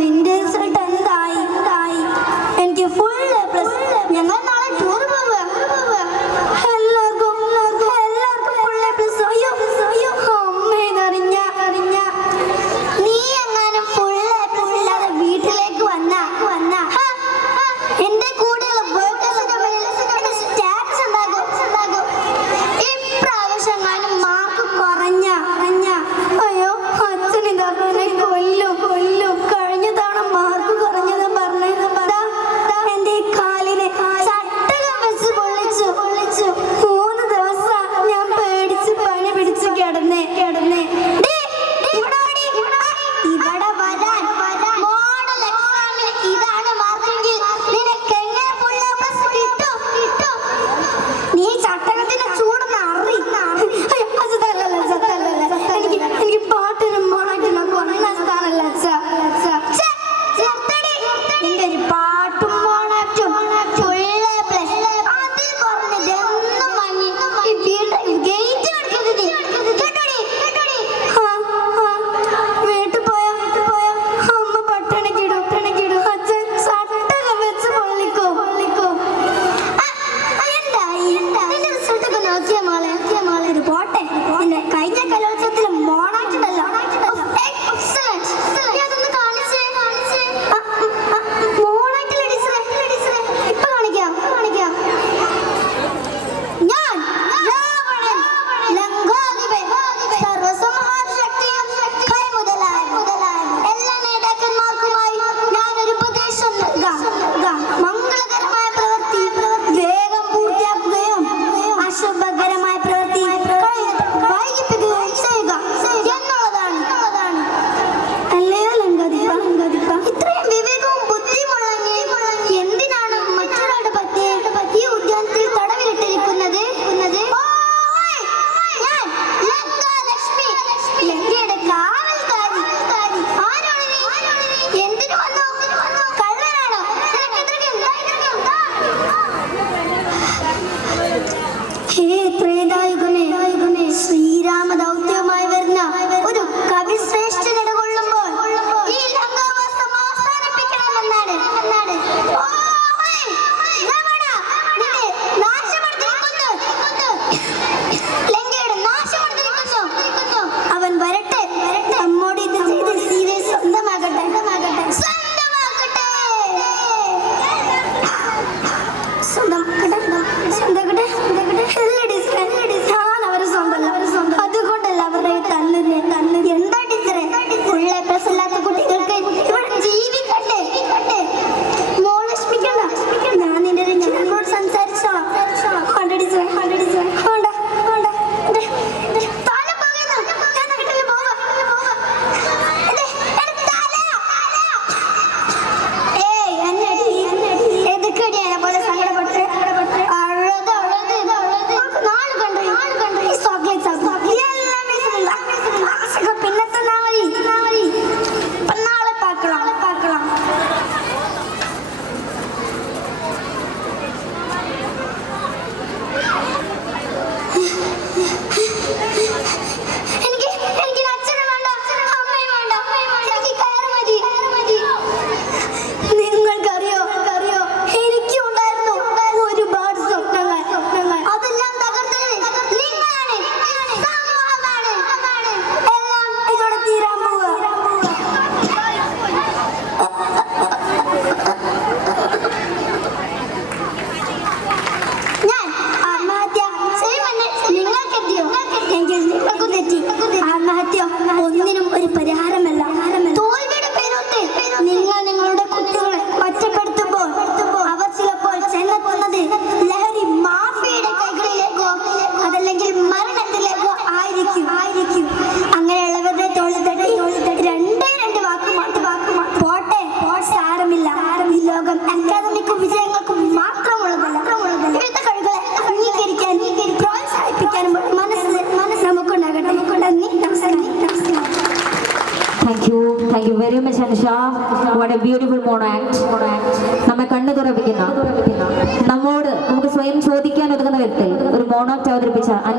നിന്റെ 何? Very much Anusha. What a beautiful mono act നമ്മെ കണ്ണു തുറപ്പിക്കുന്ന നമ്മോട് നമുക്ക് സ്വയം ചോദിക്കാൻ ഒതുങ്ങുന്ന വിധത്തിൽ ഒരു മോണോ ആക്ട് അവതരിപ്പിച്ച അനുഷ